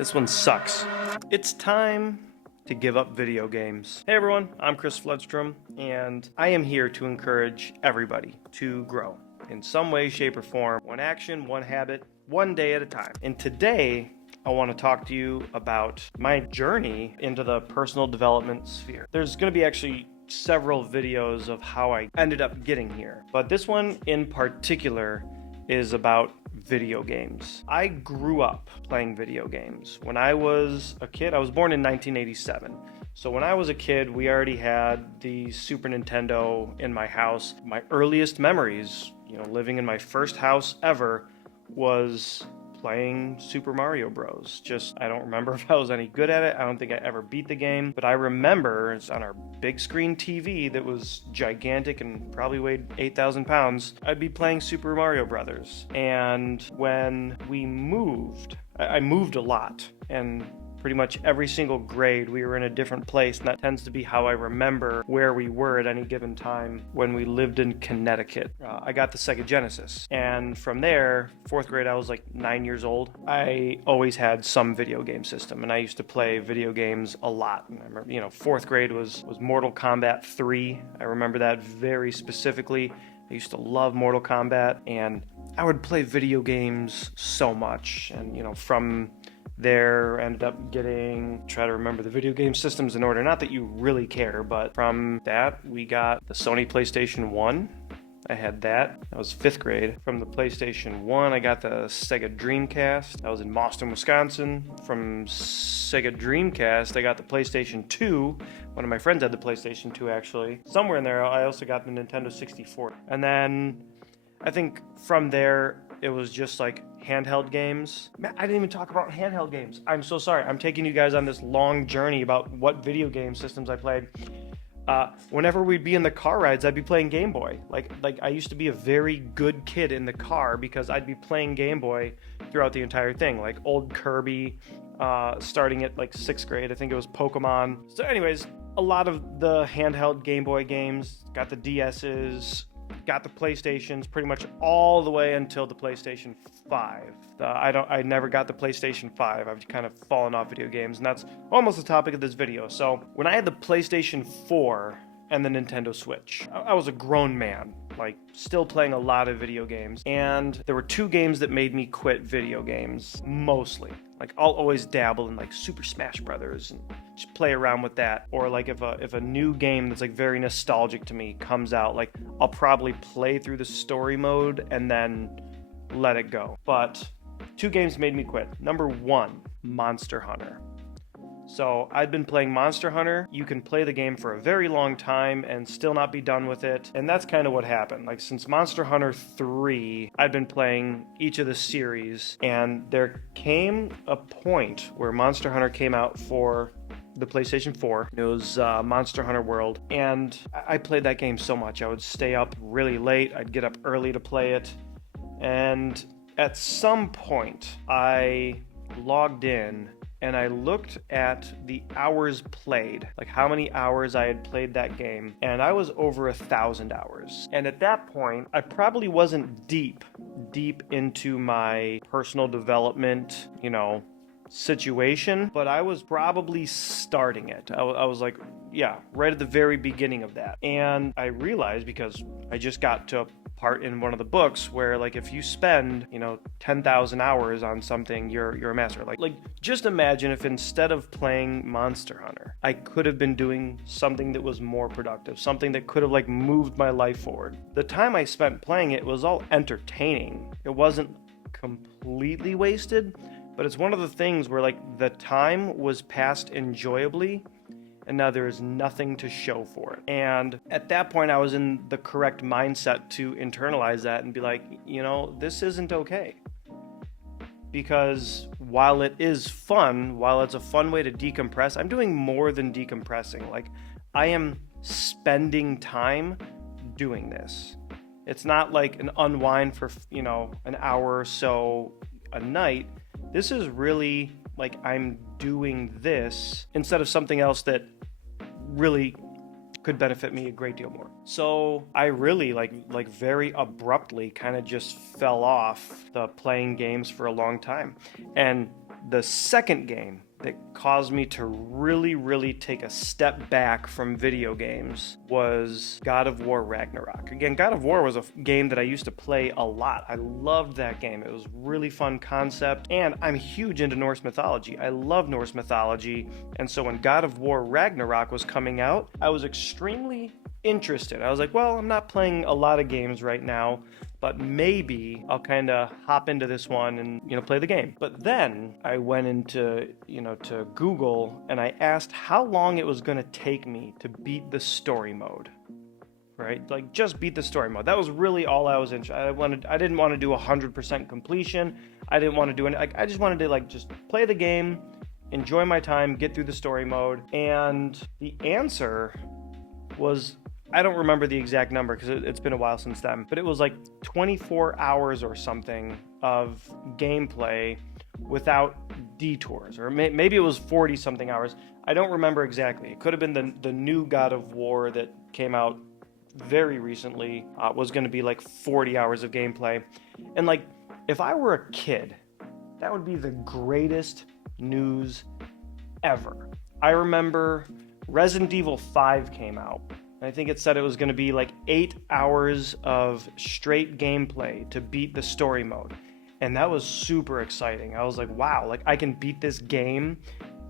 This one sucks. It's time to give up video games. Hey everyone, I'm Chris Fledstrom, and I am here to encourage everybody to grow in some way, shape, or form. One action, one habit, one day at a time. And today, I want to talk to you about my journey into the personal development sphere. There's going to be actually several videos of how I ended up getting here, but this one in particular is about video games. I grew up playing video games. When I was a kid, I was born in 1987. So when I was a kid, we already had the Super Nintendo in my house. My earliest memories, living in my first house ever, was playing Super Mario Bros. I don't remember if I was any good at it. I don't think I ever beat the game, but I remember it's on our big screen TV that was gigantic and probably weighed 8,000 pounds. I'd be playing Super Mario Brothers. And when we moved, I moved a lot, and pretty much every single grade we were in a different place, and that tends to be how I remember where we were at any given time when we lived in Connecticut. I got the Sega Genesis, and from there, fourth grade, I was like 9 years old. I always had some video game system, and I used to play video games a lot. And I remember, fourth grade was Mortal Kombat 3. I remember that very specifically. I used to love Mortal Kombat, and I would play video games so much, and from there ended up try to remember the video game systems in order, not that you really care, but from that we got the Sony PlayStation 1. I had that. That was fifth grade. From the PlayStation 1, I got the Sega Dreamcast. I was in Boston, Wisconsin. From Sega Dreamcast, I got the PlayStation 2. One of my friends had the PlayStation 2, actually. Somewhere in there, I also got the Nintendo 64. And then I think from there, it was just like handheld games. Man, I didn't even talk about handheld games. I'm so sorry. I'm taking you guys on this long journey about what video game systems I played. Whenever we'd be in the car rides, I'd be playing Game Boy. Like I used to be a very good kid in the car because I'd be playing Game Boy throughout the entire thing. Like old Kirby, starting at like sixth grade. I think it was Pokemon. So anyways, a lot of the handheld Game Boy games, got the DS's, got the PlayStations pretty much all the way until the PlayStation 5. I never got the PlayStation 5. I've kind of fallen off video games, and that's almost the topic of this video. So when I had the PlayStation 4 and the Nintendo Switch, I was a grown man, still playing a lot of video games. And there were two games that made me quit video games, mostly. I'll always dabble in Super Smash Brothers and just play around with that. Or if a new game that's very nostalgic to me comes out, I'll probably play through the story mode and then let it go. But two games made me quit. Number one, Monster Hunter. So I'd been playing Monster Hunter. You can play the game for a very long time and still not be done with it. And that's kind of what happened. Since Monster Hunter 3, I'd been playing each of the series. And there came a point where Monster Hunter came out for the PlayStation 4. It was Monster Hunter World. And I played that game so much. I would stay up really late. I'd get up early to play it. And at some point, I logged in and I looked at the hours played, how many hours I had played that game, and I was over 1,000 hours. And at that point, I probably wasn't deep into my personal development, situation, but I was probably starting it. I was right at the very beginning of that. And I realized, because I just got to a part in one of the books where if you spend 10,000 hours on something, you're a master. Just imagine if instead of playing Monster Hunter, I could have been doing something that was more productive, something that could have moved my life forward. The time I spent playing it was all entertaining. It wasn't completely wasted, but it's one of the things where the time was passed enjoyably, and now there is nothing to show for it. And at that point, I was in the correct mindset to internalize that and be this isn't okay. Because while it is fun, while it's a fun way to decompress, I'm doing more than decompressing. I am spending time doing this. It's not an unwind for, an hour or so a night. This is really I'm doing this instead of something else that really could benefit me a great deal more. So I really like very abruptly kind of just fell off the playing games for a long time. And the second game that caused me to really take a step back from video games was God of War Ragnarok. Again, God of War was a game that I used to play a lot. I loved that game. It was a really fun concept, and I'm huge into Norse mythology. I love Norse mythology, and so when God of War Ragnarok was coming out, I was extremely interested. I was like, well, I'm not playing a lot of games right now, but maybe I'll kind of hop into this one and, play the game. But then I went into, to Google and I asked how long it was going to take me to beat the story mode. Right? Like just beat the story mode. That was really all I was interested. I didn't want to do 100% completion. I didn't want to do anything. I just wanted to just play the game, enjoy my time, get through the story mode. And the answer was, I don't remember the exact number because it's been a while since then, but it was like 24 hours or something of gameplay without detours, or maybe it was 40 something hours. I don't remember exactly. It could have been the new God of War that came out very recently, was going to be like 40 hours of gameplay. And like, if I were a kid, that would be the greatest news ever. I remember Resident Evil 5 came out. I think it said it was going to be like 8 hours of straight gameplay to beat the story mode. And that was super exciting. I was like, wow, like I can beat this game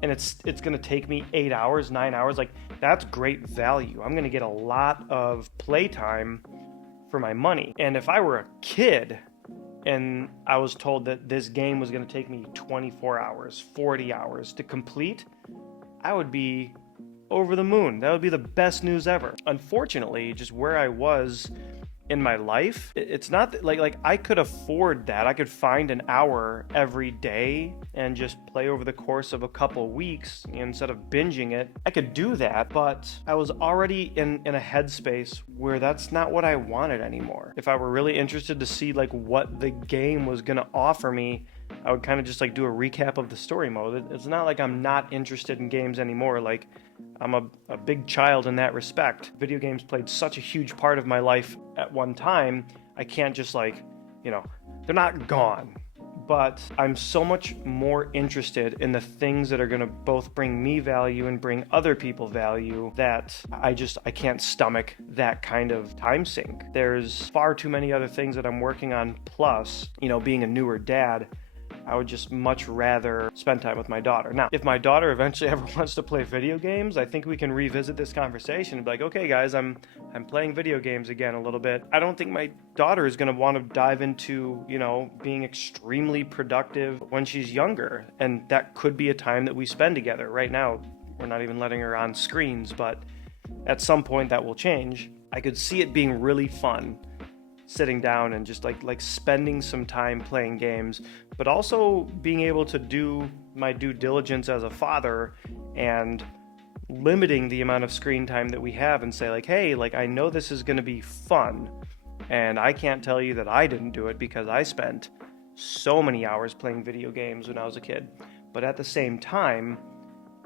and it's going to take me 8 hours, 9 hours. Like that's great value. I'm going to get a lot of playtime for my money. And if I were a kid and I was told that this game was going to take me 24 hours, 40 hours to complete, I would be over the moon. That would be the best news ever. Unfortunately, just where I was in my life, it's not that, like I could afford that. I could find an hour every day and just play over the course of a couple weeks instead of binging it. I could do that, but I was already in a headspace where that's not what I wanted anymore. If I were really interested to see like what the game was gonna offer me, I would kind of just like do a recap of the story mode. It's not like I'm not interested in games anymore. Like I'm a big child in that respect. Video games played such a huge part of my life at one time. I can't just like, they're not gone. But I'm so much more interested in the things that are going to both bring me value and bring other people value that I can't stomach that kind of time sink. There's far too many other things that I'm working on. Plus, being a newer dad, I would just much rather spend time with my daughter. Now, if my daughter eventually ever wants to play video games, I think we can revisit this conversation and be like, okay, guys, I'm playing video games again a little bit. I don't think my daughter is going to want to dive into, being extremely productive when she's younger. And that could be a time that we spend together. Right now, we're not even letting her on screens, but at some point that will change. I could see it being really fun sitting down and just like spending some time playing games, but also being able to do my due diligence as a father and limiting the amount of screen time that we have and say like, hey, like I know this is going to be fun and I can't tell you that I didn't do it because I spent so many hours playing video games when I was a kid. But at the same time,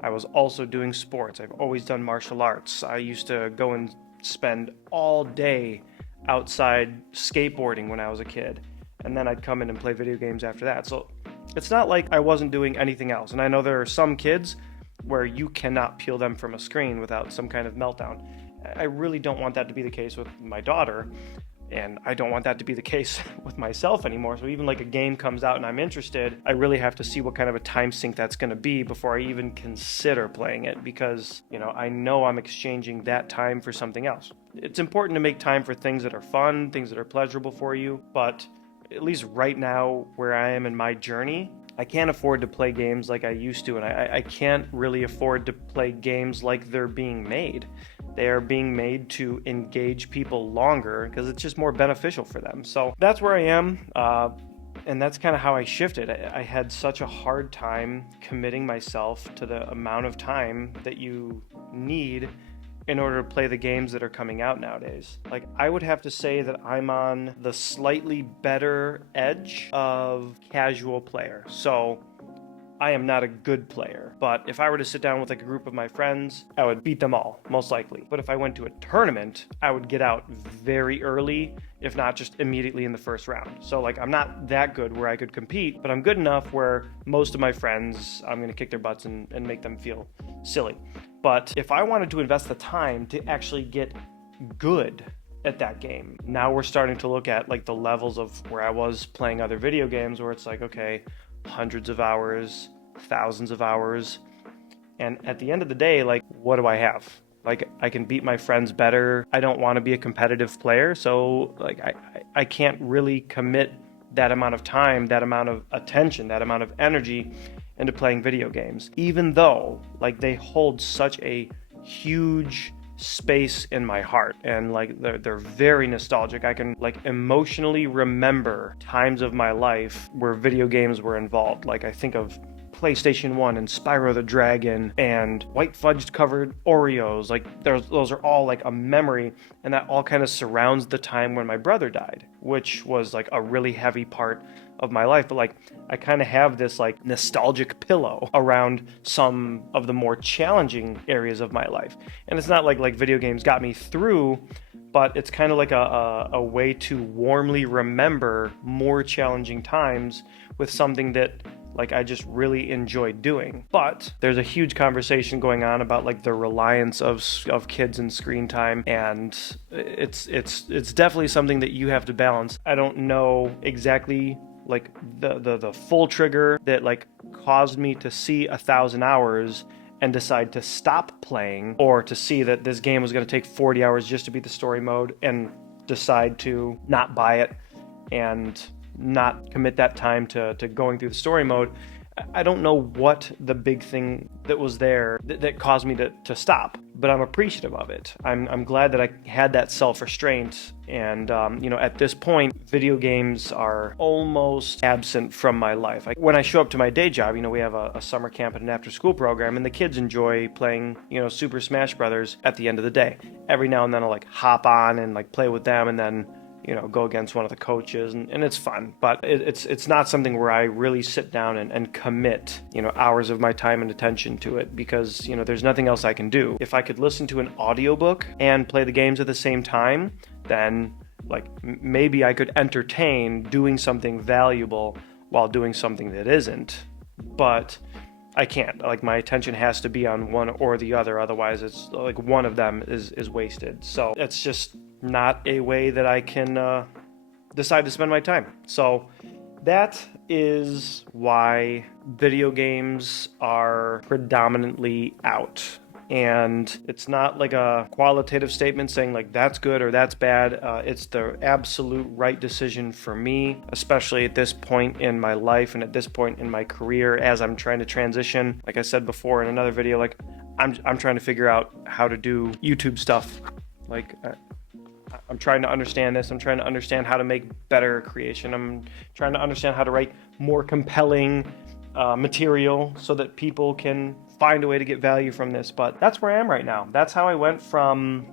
I was also doing sports. I've always done martial arts. I used to go and spend all day outside skateboarding when I was a kid, and then I'd come in and play video games after that. So it's not like I wasn't doing anything else. And I know there are some kids where you cannot peel them from a screen without some kind of meltdown. I really don't want that to be the case with my daughter, and I don't want that to be the case with myself anymore. So even like a game comes out and I'm interested, I really have to see what kind of a time sink that's going to be before I even consider playing it, because I know I'm exchanging that time for something else. It's important to make time for things that are fun, things that are pleasurable for you, but at least right now where I am in my journey, I can't afford to play games like I used to, and I can't really afford to play games like they're being made. They are being made to engage people longer because it's just more beneficial for them. So that's where I am, and that's kind of how I shifted. I had such a hard time committing myself to the amount of time that you need in order to play the games that are coming out nowadays. Like, I would have to say that I'm on the slightly better edge of casual player. So I am not a good player. But if I were to sit down with like a group of my friends, I would beat them all, most likely. But if I went to a tournament, I would get out very early, if not just immediately in the first round. So like, I'm not that good where I could compete, but I'm good enough where most of my friends, I'm gonna kick their butts and make them feel silly. But if I wanted to invest the time to actually get good at that game, now we're starting to look at like the levels of where I was playing other video games, where it's like, okay, hundreds of hours, thousands of hours. And at the end of the day, like, what do I have? Like, I can beat my friends better. I don't want to be a competitive player. So like, I can't really commit that amount of time, that amount of attention, that amount of energy into playing video games, even though like they hold such a huge space in my heart, and like they're very nostalgic. I can like emotionally remember times of my life where video games were involved. Like I think of PlayStation 1 and Spyro the Dragon and white fudge covered Oreos. Like those are all like a memory, and that all kind of surrounds the time when my brother died, which was like a really heavy part of my life. But like I kind of have this like nostalgic pillow around some of the more challenging areas of my life. And it's not like video games got me through, but it's kind of like a way to warmly remember more challenging times with something that like I just really enjoyed doing. But there's a huge conversation going on about like the reliance of kids and screen time, and it's definitely something that you have to balance. I don't know exactly like the full trigger that like caused me to see 1,000 hours and decide to stop playing, or to see that this game was going to take 40 hours just to beat the story mode and decide to not buy it and not commit that time to going through the story mode. I don't know what the big thing that was there that caused me to stop, but I'm appreciative of it. I'm glad that I had that self-restraint, and at this point, video games are almost absent from my life. When I show up to my day job, we have a summer camp and an after-school program, and the kids enjoy playing, Super Smash Brothers at the end of the day. Every now and then I'll like hop on and like play with them, and then go against one of the coaches, and it's fun. But it's not something where I really sit down and commit, hours of my time and attention to it, because, there's nothing else I can do. If I could listen to an audiobook and play the games at the same time, then like maybe I could entertain doing something valuable while doing something that isn't. But I can't. Like, my attention has to be on one or the other, otherwise it's like one of them is wasted. So it's just not a way that I can decide to spend my time. So that is why video games are predominantly out. And it's not like a qualitative statement saying like that's good or that's bad. It's the absolute right decision for me, especially at this point in my life and at this point in my career, as I'm trying to transition. Like I said before in another video, like I'm trying to figure out how to do YouTube stuff. Like I'm trying to understand this. I'm trying to understand how to make better creation. I'm trying to understand how to write more compelling material so that people can find a way to get value from this. But that's where I am right now. That's how I went from,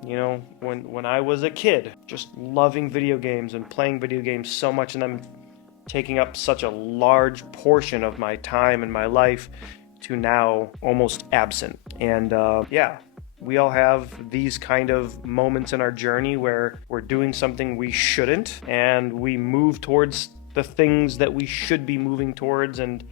when I was a kid, just loving video games and playing video games so much, and them taking up such a large portion of my time and my life, to now almost absent. And we all have these kind of moments in our journey where we're doing something we shouldn't, and we move towards the things that we should be moving towards. And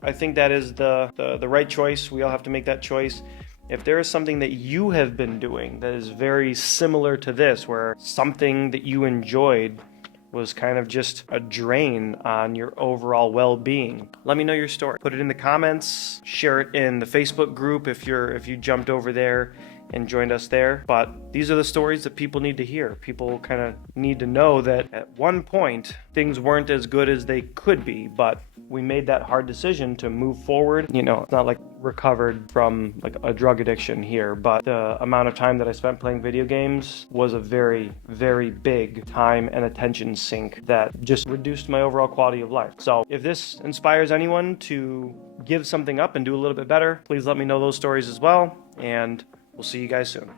I think that is the right choice. We all have to make that choice. If there is something that you have been doing that is very similar to this, where something that you enjoyed was kind of just a drain on your overall well-being, let me know your story. Put it in the comments, share it in the Facebook group if you jumped over there and joined us there. But these are the stories that people need to hear. People kind of need to know that at one point things weren't as good as they could be, but we made that hard decision to move forward. It's not like recovered from like a drug addiction here, but the amount of time that I spent playing video games was a very, very big time and attention sink that just reduced my overall quality of life. So if this inspires anyone to give something up and do a little bit better, please let me know those stories as well, and we'll see you guys soon.